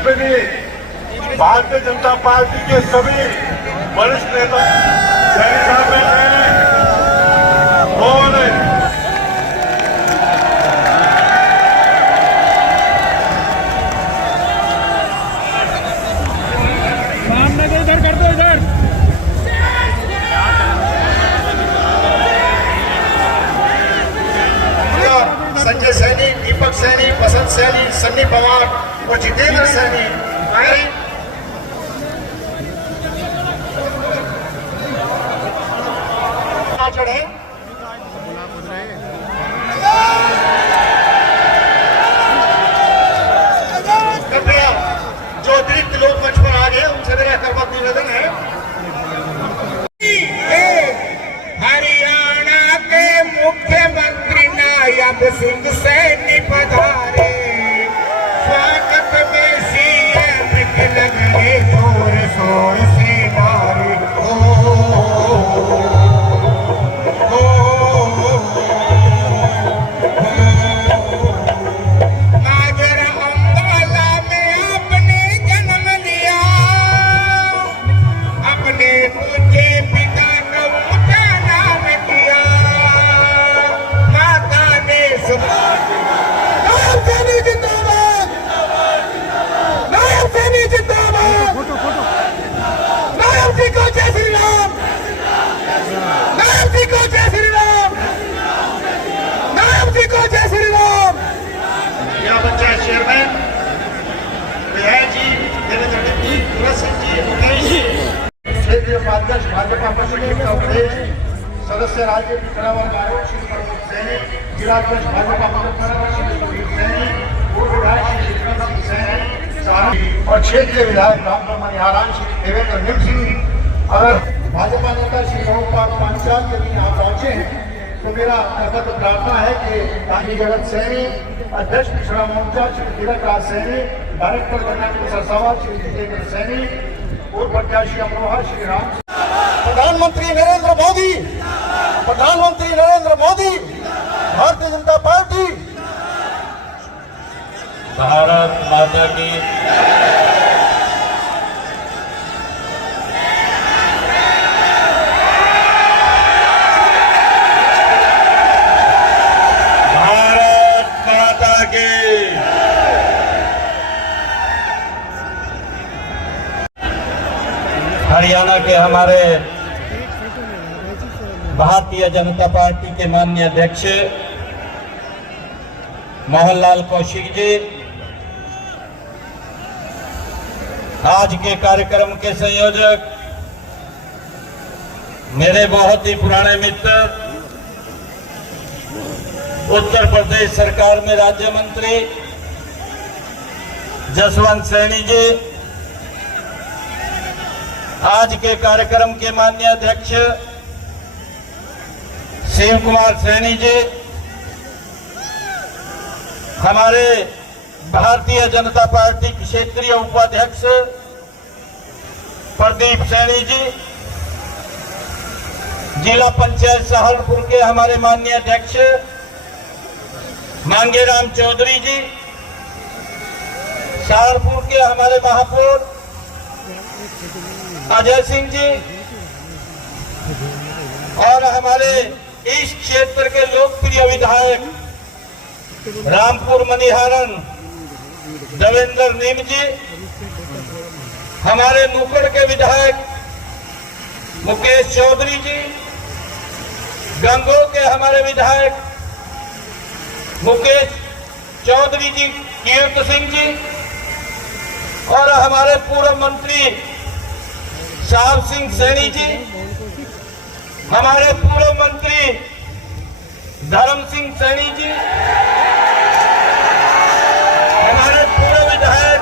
इसमें भी भारतीय जनता पार्टी के सभी वरिष्ठ नेता सैनी साहब बैठे हैं और इधर कर दो इधर। संजय सैनी, दीपक सैनी, बसंत सैनी, सन्नी पवार और जितेंद्र सैनी चढ़े। कृपया जो अतिरिक्त लोग मंच पर आ गए उनसे मेरा कर्मठ निवेदन है। हरियाणा के मुख्यमंत्री नायब सिंह सैनी पधारे, स्वागत में सीएम के लगे जोर शोर से नारे। उपाध्यक्ष भाजपा पश्चिम उत्तर प्रदेश, सदस्य राज्य चुनाव आयोग श्री प्रमोद सैनी, जिलाध्यक्ष भाजपा श्री सुधीर सैनी, पूर्व विधायक श्री विक्रम सिंह सैनी और क्षेत्रीय विधायक डॉक्टर मनिहारान श्री देवेंद्र निम सिंह। अगर भाजपा नेता श्री लोकपाल पांचाल यदि यहाँ पहुंचे हैं तो मेरा नम्र प्रार्थना है कि रानी जगत सैनी, अध्यक्ष पिछड़ा मोर्चा श्री तिलक राज सैनी, डायरेक्टर कल्याण सरसावा श्री जितेंद्र सैनी, पूर्व प्रत्याशी अमरोहा श्री राम। प्रधानमंत्री नरेंद्र मोदी, प्रधानमंत्री नरेंद्र मोदी, भारतीय जनता पार्टी। भारत माता की भारत माता की हरियाणा के हमारे भारतीय जनता पार्टी के माननीय अध्यक्ष मोहनलाल कौशिक जी, आज के कार्यक्रम के संयोजक मेरे बहुत ही पुराने मित्र, उत्तर प्रदेश सरकार में राज्य मंत्री जसवंत सैनी जी, आज के कार्यक्रम के माननीय अध्यक्ष शिव कुमार सैनी जी, हमारे भारतीय जनता पार्टी क्षेत्रीय उपाध्यक्ष प्रदीप सैनी जी, जिला पंचायत सहारनपुर के हमारे माननीय अध्यक्ष मांगेराम चौधरी जी, सहारनपुर के हमारे महापौर अजय सिंह जी और हमारे इस क्षेत्र के लोकप्रिय विधायक रामपुर मनिहारन देवेंद्र निम जी, हमारे नुकड़ के विधायक मुकेश चौधरी जी, गंगोह के हमारे विधायक मुकेश चौधरी जी, कीर्त सिंह जी और हमारे पूर्व मंत्री साहब सिंह सैनी जी, हमारे पूर्व मंत्री धर्म सिंह सैनी जी, हमारे पूर्व विधायक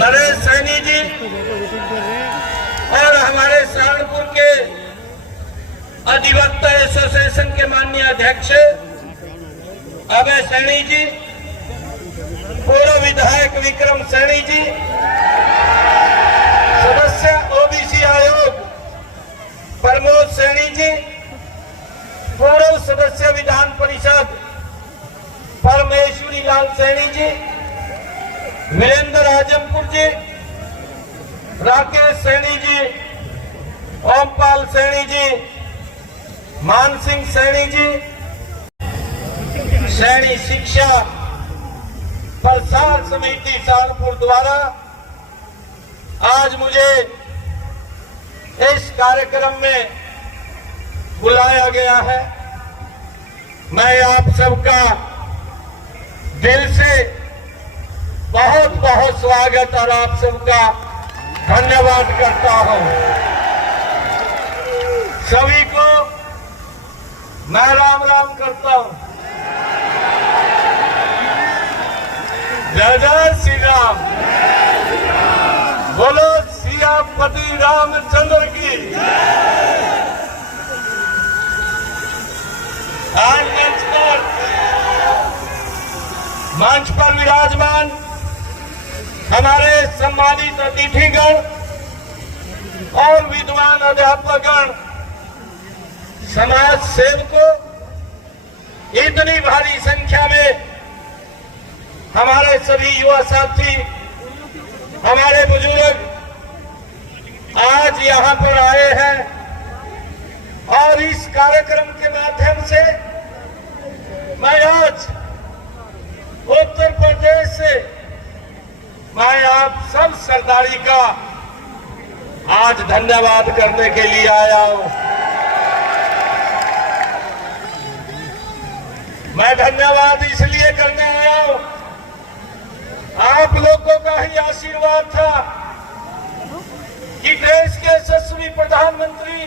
नरेश सैनी जी और हमारे सहारनपुर के अधिवक्ता एसोसिएशन के माननीय अध्यक्ष अभय सैनी जी, पूर्व विधायक विक्रम सैनी जी, सदस्य ओबीसी आयोग प्रमोद सैनी जी, पूर्व सदस्य विधान परिषद परमेश्वरी लाल सैनी जी, वीरेंद्र आजमपुर जी, राकेश सैनी जी, ओमपाल सैनी जी, मान सिंह सैनी जी, सैनी शिक्षा प्रसार समिति सहारनपुर द्वारा आज मुझे इस कार्यक्रम में बुलाया गया है। मैं आप सबका दिल से बहुत बहुत स्वागत और आप सबका धन्यवाद करता हूं। सभी को मैं राम राम करता हूं। जय जय श्री राम। बोलो सियापति रामचंद्र की। आज मंच पर विराजमान हमारे सम्मानित अतिथिगण और विद्वान अध्यापकगण, समाज सेवकों, इतनी भारी संख्या में हमारे सभी युवा साथी, हमारे बुजुर्ग आज यहां पर आए हैं और इस कार्यक्रम के माध्यम से मैं आज उत्तर प्रदेश से मैं आप सब सरदारी का आज धन्यवाद करने के लिए आया हूं। मैं धन्यवाद इसलिए करने आया हूं, आप लोगों का ही आशीर्वाद था कि देश के यशस्वी प्रधानमंत्री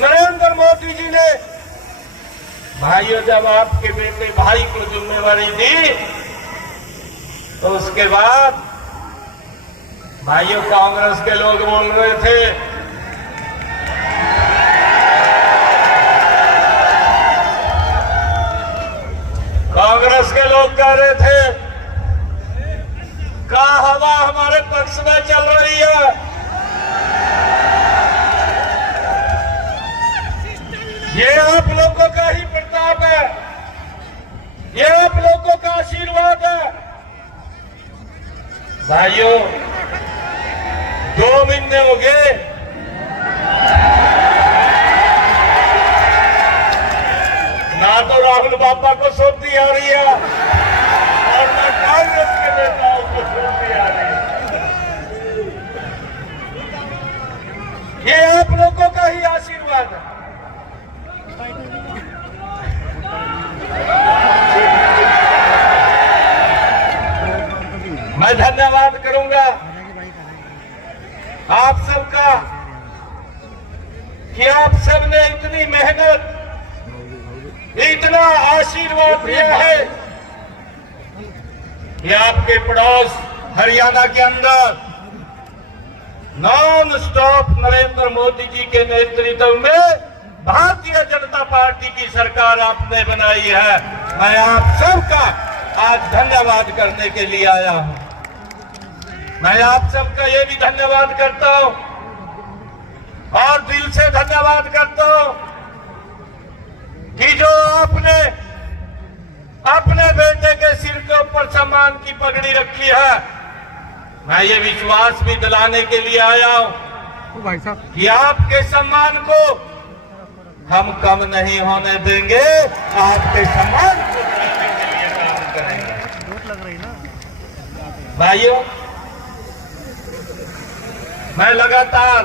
नरेंद्र मोदी जी ने भाइयों जब आपके बेटे भाई को जिम्मेवारी दी तो उसके बाद भाइयों कांग्रेस के लोग बोल रहे थे कांग्रेस के लोग कह रहे थे का हवा हमारे पक्ष में चल रही है। ये आप लोगों का ही प्रताप है, ये आप लोगों का आशीर्वाद है। भाइयों 2 महीने हो गए ना तो राहुल बाबा को सोती आ रही है और ना कांग्रेस के नेताओं को सोती आ रही है। ये आप लोगों का ही आशीर्वाद है। मैं धन्यवाद करूंगा आप सबका कि आप सबने इतनी मेहनत, इतना आशीर्वाद दिया है कि आपके पड़ोस हरियाणा के अंदर नॉन स्टॉप नरेंद्र मोदी जी के नेतृत्व में भारतीय जनता पार्टी की सरकार आपने बनाई है। मैं आप सबका आज धन्यवाद करने के लिए आया हूं। मैं आप सबका ये भी धन्यवाद करता हूं और दिल से धन्यवाद करता हूं कि जो आपने अपने बेटे के सिर के ऊपर सम्मान की पगड़ी रखी है। मैं ये विश्वास भी दिलाने के लिए आया हूं भाई साहब कि आपके सम्मान को हम कम नहीं होने देंगे, आपके सम्मान को बढ़ाने के लिए काम करेंगे। भाइयों, मैं लगातार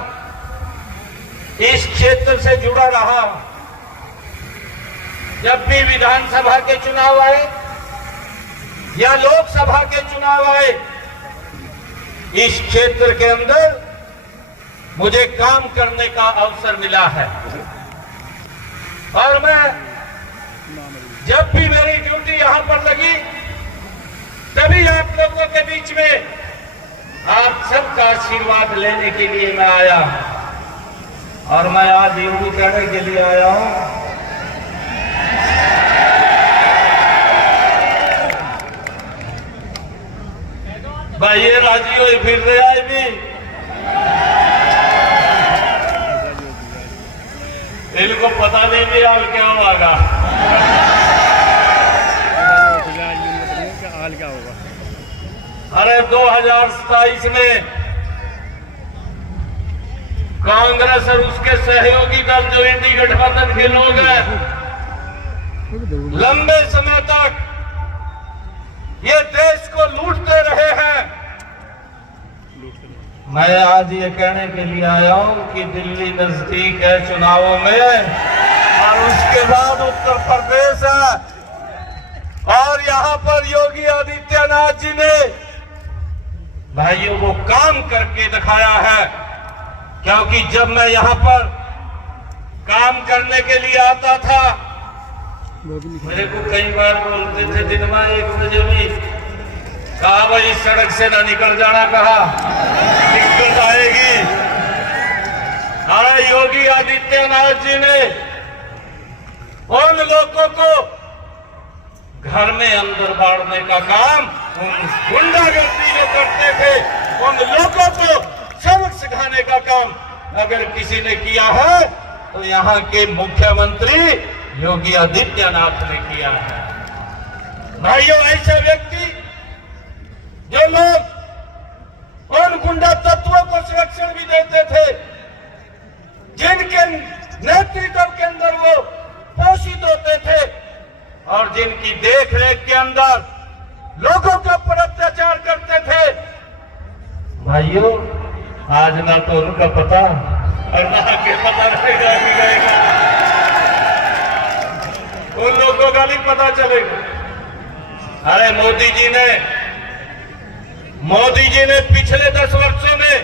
इस क्षेत्र से जुड़ा रहा हूं। जब भी विधानसभा के चुनाव आए या लोकसभा के चुनाव आए, इस क्षेत्र के अंदर मुझे काम करने का अवसर मिला है और मैं जब भी मेरी ड्यूटी यहां पर लगी तभी आप लोगों के बीच में आप सबका आशीर्वाद लेने के लिए मैं आया हूं और मैं आज ड्यूटी करने के लिए आया हूं। भाई ये राजी हो फिर रहे आए भी इनको पता नहीं भी हाल क्या होगा। हाल क्या होगा अरे 2027 में कांग्रेस और उसके सहयोगी दल जो इंडी गठबंधन के लोग हैं, लंबे समय तक ये देश को लूटते रहे हैं। मैं आज ये कहने के लिए आया हूं कि दिल्ली नजदीक है चुनावों में, और उसके बाद उत्तर प्रदेश है, और यहां पर योगी आदित्यनाथ जी ने भाइयों वो काम करके दिखाया है। क्योंकि जब मैं यहां पर काम करने के लिए आता था, मेरे को कई बार बोलते थे दिन में 1 बजे भी, कहा भाई सड़क से ना निकल जाना, कहा दिक्कत आएगी। अरे योगी आदित्यनाथ जी ने उन लोगों को घर में अंदर बाड़ने का काम, गुंडागर्दी जो करते थे उन लोगों को सबक सिखाने का काम अगर किसी ने किया है तो यहाँ के मुख्यमंत्री योगी आदित्यनाथ ने किया है। भाइयों, ऐसे व्यक्ति जो लोग उन गुंडा तत्वों को संरक्षण भी देते थे, जिनके नेतृत्व के अंदर वो पोषित होते थे, और जिनकी देखरेख के अंदर लोगों के ऊपर अत्याचार करते थे, भाइयों आज ना तो उनका पता और ना के पता रहेगा नहीं रहेगा, उन लोगों का नहीं पता चलेगा। अरे मोदी जी ने पिछले 10 वर्षों में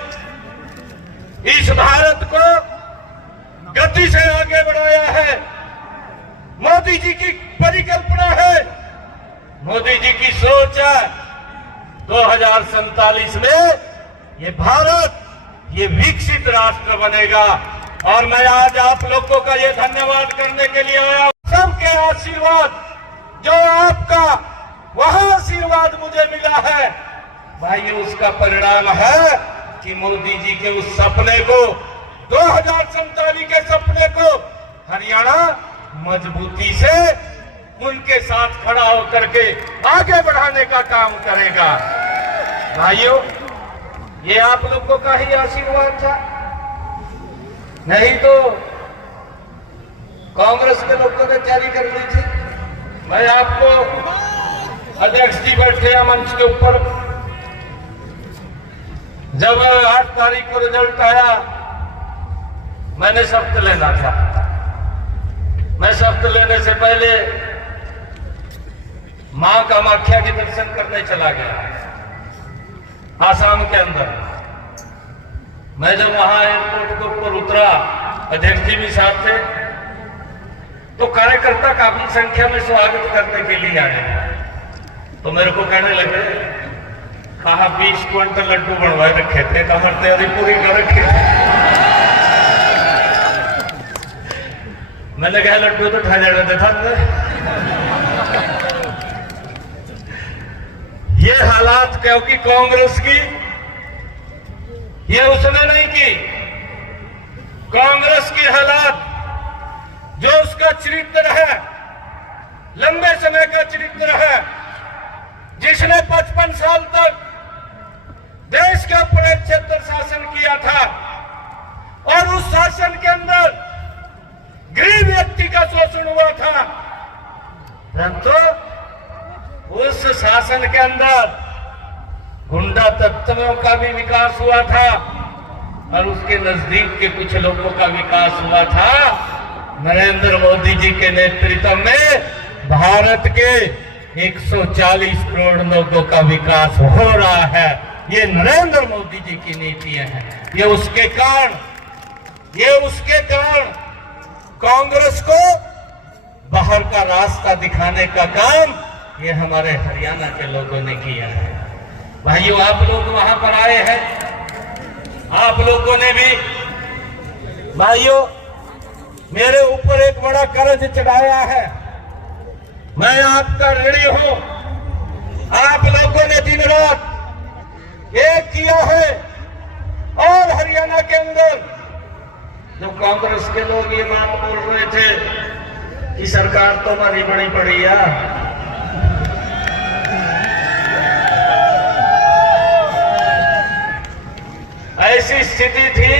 इस भारत को गति से आगे बढ़ाया है। मोदी जी की परिकल्पना है, मोदी जी की सोच है, 2047 में ये भारत ये विकसित राष्ट्र बनेगा। और मैं आज आप लोगों का ये धन्यवाद करने के लिए आया। सबके आशीर्वाद जो आपका वहां आशीर्वाद मुझे मिला है, भाई उसका परिणाम है कि मोदी जी के उस सपने को, 2047 के सपने को हरियाणा मजबूती से उनके साथ खड़ा होकर के आगे बढ़ाने का काम करेगा। भाइयों, ये आप लोगों का ही आशीर्वाद था, नहीं तो कांग्रेस के लोगों ने तैयारी कर ली थी। मैं आपको अध्यक्ष जी बैठे हैं मंच के ऊपर, जब 8 तारीख को रिजल्ट आया, मैंने शपथ लेना था। मैं शपथ लेने से पहले मां कामाख्या के दर्शन करने चला गया आसाम के अंदर। मैं जब वहां एयरपोर्ट के ऊपर उतरा, अध्यक्ष जी भी साथ थे, तो कार्यकर्ता काफी संख्या में स्वागत करने के लिए आए। तो मेरे को कहने लगे, कहा 20 क्विंटल लड्डू बनवाए रखे थे, कहा तैयारी पूरी कर रखी। मैंने कहा लड्डू तो खा जाने था। ये हालात क्योंकि कांग्रेस की, ये उसने नहीं की, कांग्रेस की हालात जो उसका चरित्र है, लंबे समय का चरित्र है, जिसने 55 साल तक देश के ऊपर एक क्षेत्र शासन किया था, और उस शासन के अंदर गरीब व्यक्ति का शोषण हुआ था, परंतु उस शासन के अंदर गुंडा तत्वों का भी विकास हुआ था, और उसके नजदीक के कुछ लोगों का विकास हुआ था। नरेंद्र मोदी जी के नेतृत्व में भारत के 140 करोड़ लोगों का विकास हो रहा है। ये नरेंद्र मोदी जी की नीतियां हैं। ये उसके कारण कांग्रेस को बाहर का रास्ता दिखाने का काम ये हमारे हरियाणा के लोगों ने किया है। भाइयों, आप लोग वहां पर आए हैं, आप लोगों ने भी भाइयों मेरे ऊपर एक बड़ा कर्ज चढ़ाया है। मैं आपका ऋणी हूं। आप लोगों ने दिन रात एक किया है, और हरियाणा के अंदर जो कांग्रेस के लोग ये बात बोल रहे थे कि सरकार तो हमारी बड़ी पड़ी है, स्थिति थी,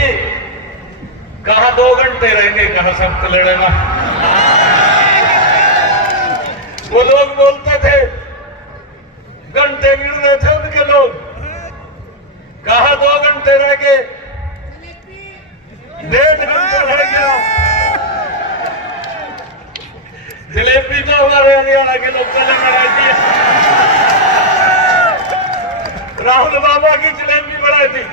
कहा 2 घंटे रहेंगे, कहा सब लड़ेगा। वो लोग बोलते थे, घंटे गिन रहे थे उनके लोग, कहा 2 घंटे रह गए, 1.5 घंटे रह गया। जलेबी तो हमारे हरियाणा के लोग चले बढ़ाई थी, राहुल बाबा की जलेबी बढ़ाई थी,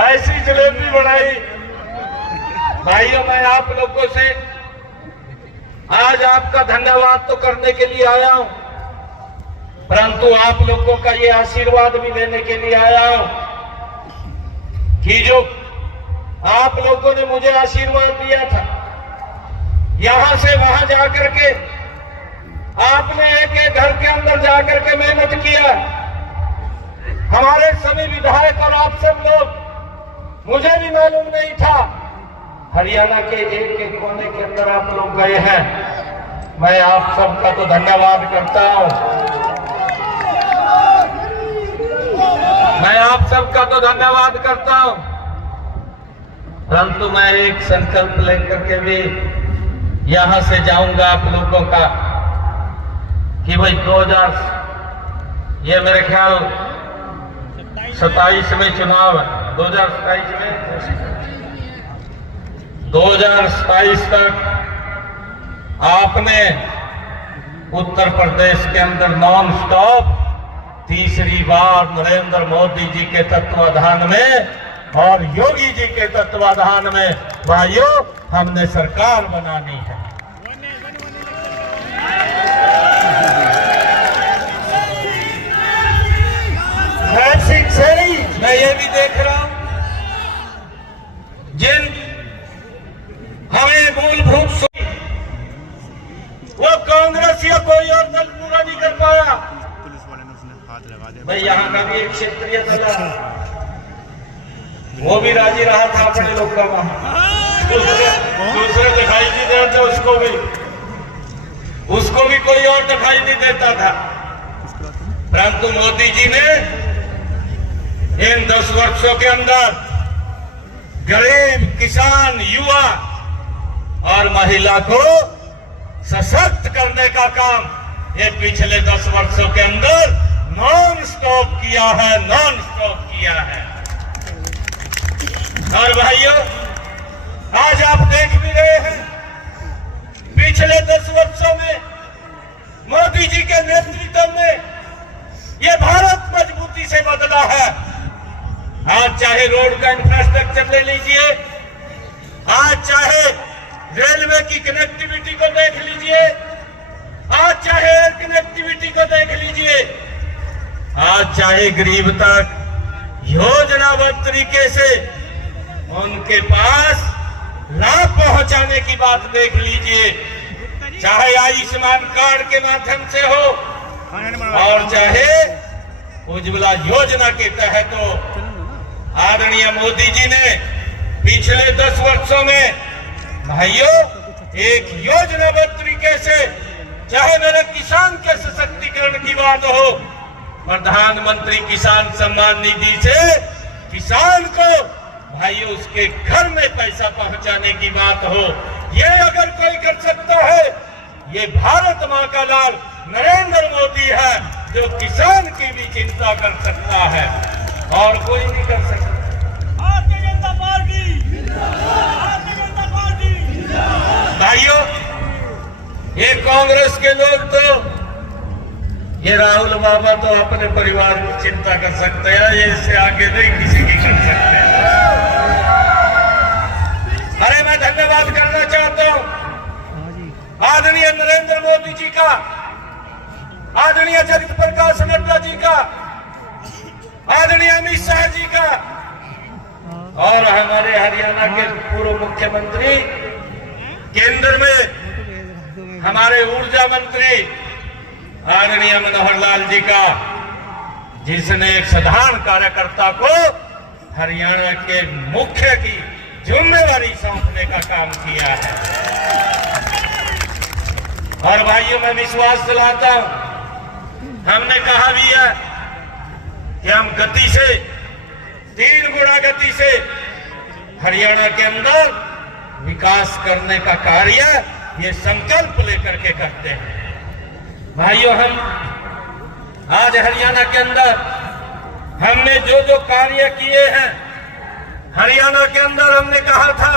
ऐसी जलेबी बढ़ाई। भाइयों, मैं आप लोगों से आज आपका धन्यवाद तो करने के लिए आया हूं, परंतु आप लोगों का ये आशीर्वाद भी लेने के लिए आया हूं कि जो आप लोगों ने मुझे आशीर्वाद दिया था, यहां से वहां जाकर के आपने एक घर के अंदर जाकर के मेहनत किया। हमारे सभी विधायक और आप सब लोग, मुझे भी मालूम नहीं था, हरियाणा के एक कोने के अंदर आप लोग गए हैं। मैं आप सबका तो धन्यवाद करता हूं, मैं आप सबका तो धन्यवाद करता हूं, परंतु मैं एक संकल्प लेकर के भी यहां से जाऊंगा आप लोगों का कि भाई 2000, ये मेरे ख्याल 27 में चुनाव है, 2027 तक आपने उत्तर प्रदेश के अंदर नॉन स्टॉप तीसरी बार नरेंद्र मोदी जी के तत्वाधान में और योगी जी के तत्वाधान में भाइयों हमने सरकार बनानी है। मैं ये भी देख रहा हूं, जिन हमें मूलभूत वो कांग्रेस या कोई और दल पूरा नहीं कर पाया। भाई यहाँ का भी एक क्षेत्रीय दल है, वो भी राजी रहा था अपने लोग का, दूसरे दिखाई नहीं देते, उसको भी कोई और दिखाई नहीं देता था, परंतु मोदी जी ने इन 10 वर्षों के अंदर गरीब, किसान, युवा और महिला को सशक्त करने का काम ये पिछले 10 वर्षों के अंदर नॉन स्टॉप किया है, नॉन स्टॉप किया है। और भाइयों, आज आप देख भी रहे हैं, पिछले 10 वर्षों में मोदी जी के नेतृत्व में ये भारत मजबूती से बदला है। आज चाहे रोड का इंफ्रास्ट्रक्चर ले लीजिए, आज चाहे रेलवे की कनेक्टिविटी को देख लीजिए, आज चाहे एयर कनेक्टिविटी को देख लीजिए, आज चाहे गरीब तक योजनाबद्ध तरीके से उनके पास लाभ पहुंचाने की बात देख लीजिए, चाहे आयुष्मान कार्ड के माध्यम से हो और चाहे उज्ज्वला योजना के तहत हो। आदरणीय मोदी जी ने पिछले 10 वर्षों में भाइयों एक योजनाबद्ध तरीके से, चाहे मेरे किसान के सशक्तिकरण की बात हो, प्रधानमंत्री किसान सम्मान निधि से किसान को भाइयों उसके घर में पैसा पहुंचाने की बात हो, ये अगर कोई कर सकता है, ये भारत मां का लाल नरेंद्र मोदी है जो किसान की भी चिंता कर सकता है, और कोई नहीं कर सकता। Bharatiya Janata party, Bharatiya Janata party. भाइयों, ये कांग्रेस के लोग तो, ये राहुल बाबा तो अपने परिवार की चिंता कर सकते हैं, ये इससे आगे नहीं किसी की कर सकते हैं। अरे मैं धन्यवाद करना चाहता हूं आदरणीय नरेंद्र मोदी जी का, आदरणीय जगत प्रकाश नड्डा जी का, आदरणीय अमित शाह जी का, और हमारे हरियाणा के पूर्व मुख्यमंत्री, केंद्र में हमारे ऊर्जा मंत्री आदरणीय मनोहर लाल जी का, जिसने एक साधारण कार्यकर्ता को हरियाणा के मुख्य की जिम्मेवारी सौंपने का काम किया है। और भाइयों, मैं विश्वास दिलाता हूं, हमने कहा भी है कि हम गति से 3 गुना गति से हरियाणा के अंदर विकास करने का कार्य ये संकल्प लेकर के करते हैं। भाइयों, हम आज हरियाणा के अंदर हमने जो जो कार्य किए हैं, हरियाणा के अंदर हमने कहा था,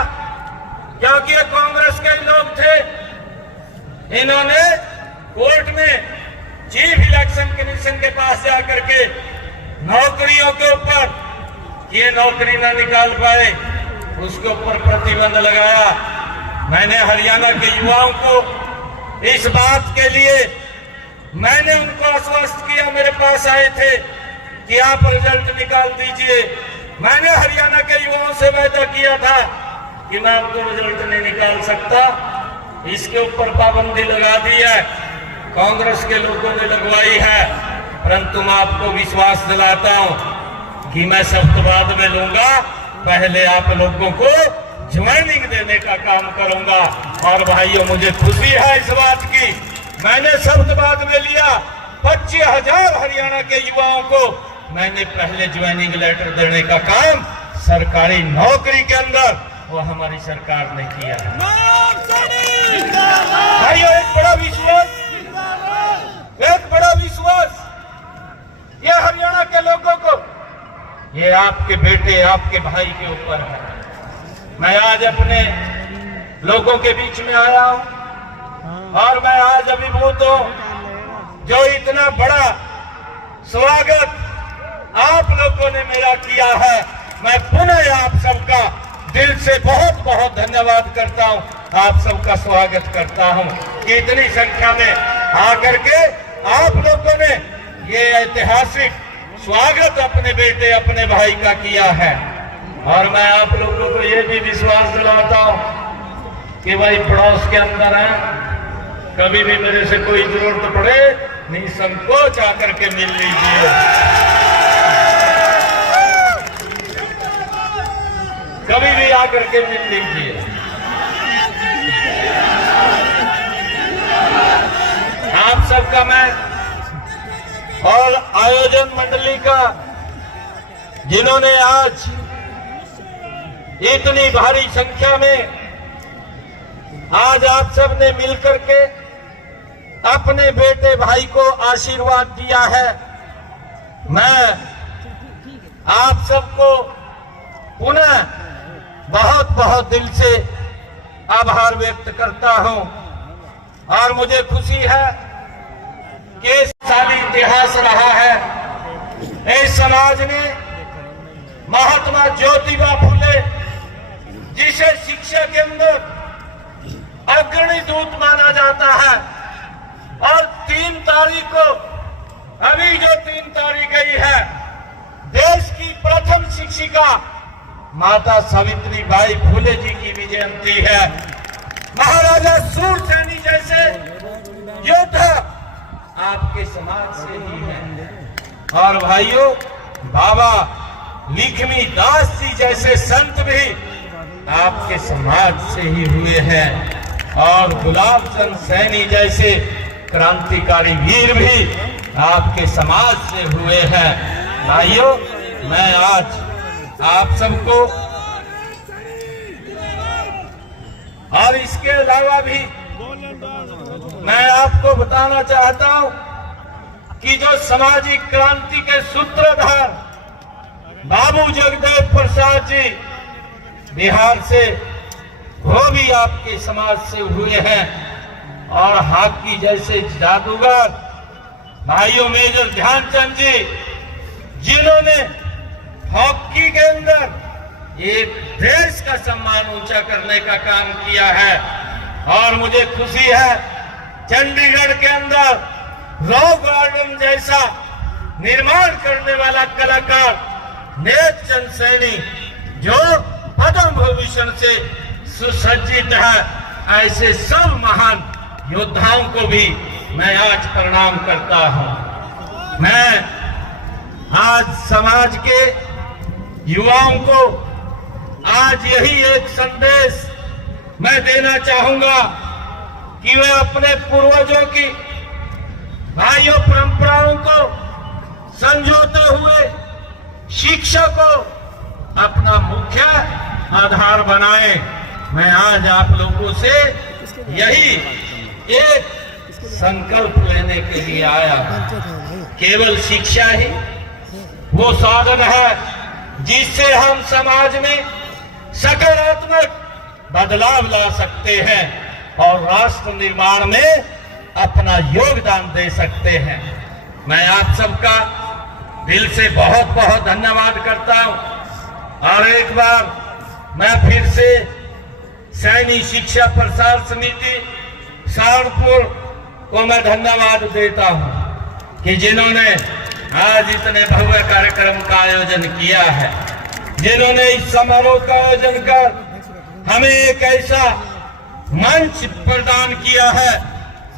क्योंकि कांग्रेस के लोग थे, इन्होंने कोर्ट में चीफ इलेक्शन कमीशन के पास जाकर के नौकरियों के ऊपर ये नौकरी ना निकाल पाए, उसके ऊपर प्रतिबंध लगाया। मैंने हरियाणा के युवाओं को इस बात के लिए मैंने उनको आश्वस्त किया, मेरे पास आए थे कि आप रिजल्ट निकाल दीजिए। मैंने हरियाणा के युवाओं से वादा किया था कि मैं आपको रिजल्ट नहीं निकाल सकता, इसके ऊपर पाबंदी लगा दी है, कांग्रेस के लोगों ने लगवाई है। परंतु मैं आपको विश्वास दिलाता हूं कि मैं शब्द बाद में लूंगा, पहले आप लोगों को ज्वाइनिंग देने का काम करूंगा। और भाइयों, मुझे खुशी है इस बात की, मैंने शब्द बाद में लिया। 25,000 हरियाणा के युवाओं को मैंने पहले ज्वाइनिंग लेटर देने का काम सरकारी नौकरी के अंदर वो हमारी सरकार ने किया है। भाइयों, एक बड़ा विश्वास ये हरियाणा के लोगों को, ये आपके बेटे आपके भाई के ऊपर है। मैं आज अपने लोगों के बीच में आया हूं और मैं आज अभिभूत हूं जो इतना बड़ा स्वागत आप लोगों ने मेरा किया है। मैं पुनः आप सबका दिल से बहुत बहुत धन्यवाद करता हूं, आप सबका स्वागत करता हूं कि इतनी संख्या में आकर के आप लोगों ने ये ऐतिहासिक स्वागत अपने बेटे अपने भाई का किया है। और मैं आप लोगों को ये भी विश्वास दिलाता हूं कि भाई पड़ोस के अंदर है, कभी भी मेरे से कोई जरूरत पड़े निसंकोच आकर के मिल लीजिए। कभी भी आकर के मिल लीजिए। आप सबका मैं और आयोजन मंडली का, जिन्होंने आज इतनी भारी संख्या में आज आप सब ने मिलकर के अपने बेटे भाई को आशीर्वाद दिया है, मैं आप सबको पुनः बहुत बहुत दिल से आभार व्यक्त करता हूं। और मुझे खुशी है कि सारी इतिहास रहा है, इस समाज ने महात्मा ज्योतिबा फुले, जिसे शिक्षा के अंदर अग्रणी दूत माना जाता है, और 3 तारीख को, अभी जो 3 तारीख गई है, देश की प्रथम शिक्षिका माता सावित्रीबाई फुले जी की भी जयंती है। महाराजा सूरसेनी जैसे योद्धा आपके समाज से ही है। और भाइयों, बाबा लक्ष्मी दास जी जैसे संत भी आपके समाज से ही हुए हैं। और गुलाब चंद सैनी जैसे क्रांतिकारी वीर भी आपके समाज से हुए हैं। भाइयों, मैं आज आप सबको और इसके अलावा भी मैं आपको बताना चाहता हूं कि जो सामाजिक क्रांति के सूत्रधार बाबू जगदेव प्रसाद जी बिहार से, वो भी आपके समाज से हुए हैं। और हॉकी जैसे जादूगर भाइयों मेजर ध्यानचंद जी, जिन्होंने हॉकी के अंदर एक देश का सम्मान ऊंचा करने का काम किया है। और मुझे खुशी है, चंडीगढ़ के अंदर रॉक गार्डन जैसा निर्माण करने वाला कलाकार नेत्रचंद सैनी, जो पद्म विभूषण से सुसज्जित है, ऐसे सब महान योद्धाओं को भी मैं आज प्रणाम करता हूं। मैं आज समाज के युवाओं को आज यही एक संदेश मैं देना चाहूंगा कि वे अपने पूर्वजों की भाइयों परंपराओं को समझौते हुए शिक्षा को अपना मुख्य आधार बनाए। मैं आज आप लोगों से यही एक संकल्प लेने के लिए आया। केवल शिक्षा ही वो साधन है जिससे हम समाज में सकारात्मक बदलाव ला सकते हैं और राष्ट्र निर्माण में अपना योगदान दे सकते हैं। मैं आप सबका दिल से बहुत बहुत धन्यवाद करता हूं और एक बार मैं फिर से सैनी शिक्षा प्रसार समिति सहारनपुर को मैं धन्यवाद देता हूं कि जिन्होंने आज इतने भव्य कार्यक्रम का आयोजन किया है, जिन्होंने इस समारोह का आयोजन कर हमें एक ऐसा मंच प्रदान किया है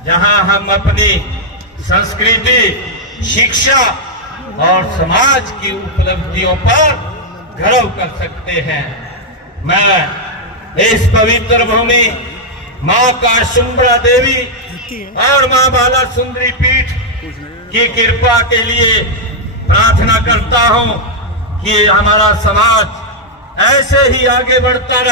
जहां हम अपनी संस्कृति, शिक्षा और समाज की उपलब्धियों पर गर्व कर सकते हैं। मैं इस पवित्र भूमि मां काशुंबरा देवी और मां बाला सुंदरी पीठ की कृपा के लिए प्रार्थना करता हूं कि हमारा समाज ऐसे ही आगे बढ़ता रहे।